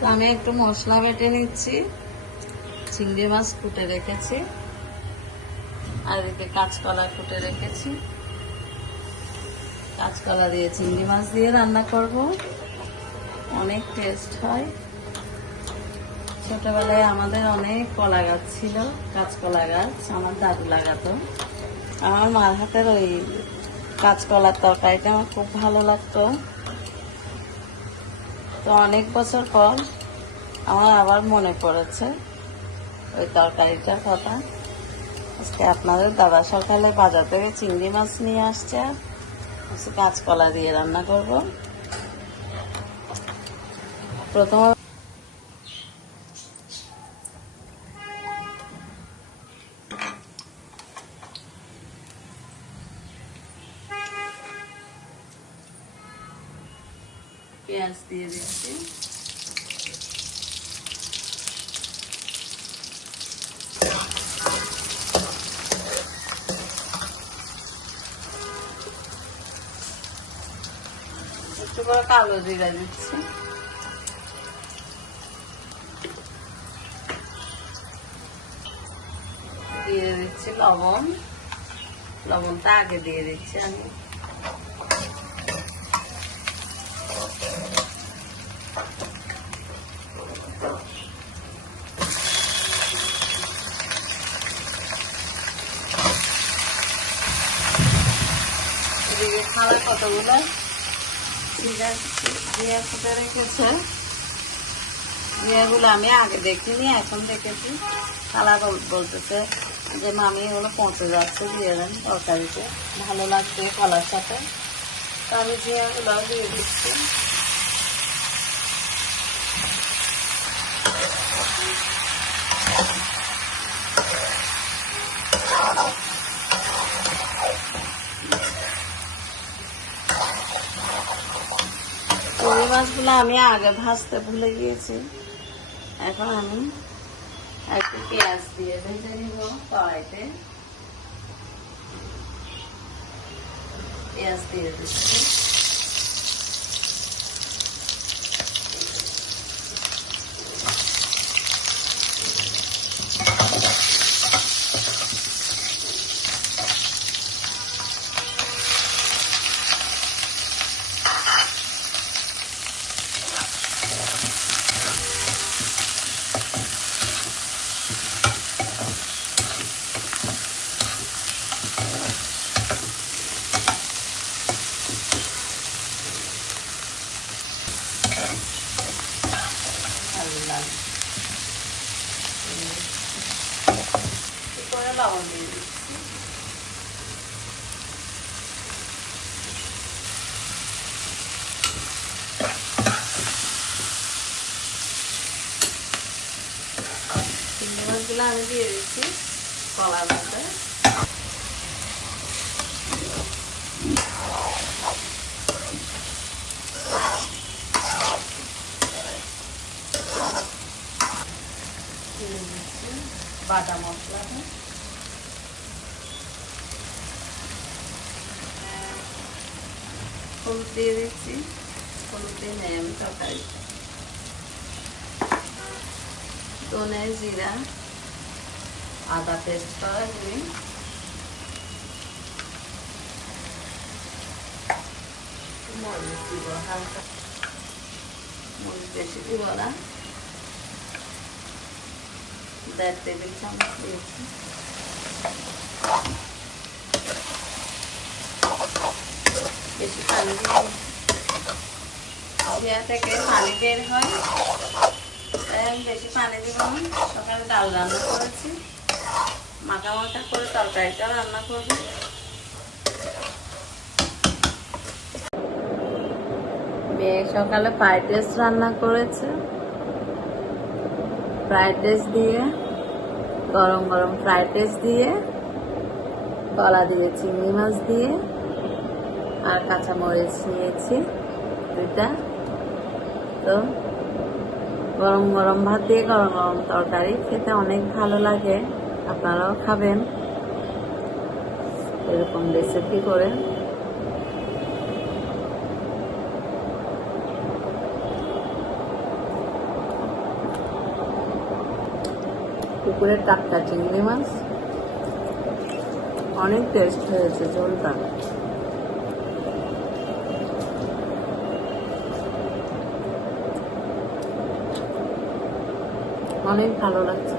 তো আমি একটু মশলা বেটে নিচ্ছি। চিংড়ি মাছ কুটে রেখেছি, আর এদিকে কাঁচকলা কুটে রেখেছি। কাঁচকলা দিয়ে চিংড়ি মাছ দিয়ে রান্না করব, অনেক টেস্ট হয়। ছোটবেলায় আমাদের অনেক কলা গাছ ছিল, কাঁচকলা গাছ আমার দাদু লাগাতো। আমার মার হাতের ওই কাঁচকলার তরকারিটা আমার খুব ভালো লাগতো। তো অনেক বছর পর আমার আবার মনে পড়েছে ওই তরকারিটার কথা। আজকে আপনাদের দাদা সকালে বাজার থেকে চিংড়ি মাছ নিয়ে আসছে, কাঁচকলা দিয়ে রান্না করব। প্রথমে পেঁয়াজ দিয়ে দিচ্ছি, একটু করে কালো জিরা দিচ্ছি, দিয়ে দিচ্ছি লবণ। লবণটা আগে দিয়ে দিচ্ছি আমি। এদিকে খালা কতগুলো জিরা ফুটে রেখেছে। জিরাগুলো আমি আগে দেখিনি, এখন দেখেছি। খালা বলতেছে যে মামি এগুলো পৌঁছে যাচ্ছে, দিয়ে দেন তরকারিতে, ভালো লাগছে কলার সাথে। তো আমি জিরাগুলো দিয়ে দিচ্ছি। চিংড়ি মাছগুলো আমি আগে ভাজতে ভুলে গিয়েছি। এখন আমি একটু পেঁয়াজ দিয়ে ভেজে নিব কড়াইতে। পেঁয়াজ দিয়ে দিচ্ছি, করে লবণ দিয়ে দিচ্ছি। চিংড়ি মাছগুলো আমি দিয়ে দিচ্ছি কলার মধ্যে। বাটা মশলা হলুদ দিয়ে দিচ্ছি, হলুদ দিয়ে নেই আমি তরকারি। ধনে জিরা আদা পেস্ট করা দিই, মরিচ দিব হালকা, মরিচ বেশি দিব না, 1.5 টেবিল চামচ দিয়েছি। বেশি পানি দিব, জিরা থেকে পানি বের হয়, তাই আমি বেশি পানি দিব না। সকালে ডাল রান্না করেছি, মাখা মাখা করে তরকারিটা রান্না করবো। মেয়ে সকালে ফ্রাইড রাইস রান্না করেছে। ফ্রাইড রাইস দিয়ে, গরম গরম ফ্রাইড রাইস দিয়ে, কলা দিয়ে, চিংড়ি মাছ দিয়ে, আর কাঁচামরিচ নিয়েছি 2টা। তো গরম গরম ভাত দিয়ে গরম গরম তরকারি খেতে অনেক ভালো লাগে। আপনারাও খাবেন এরকম রেসিপি করে। পুকুরের টাটকা চিংড়ি মাছ। অনেক টেস্ট হয়েছে ঝোলটা। অনেক ভালো লাগছে।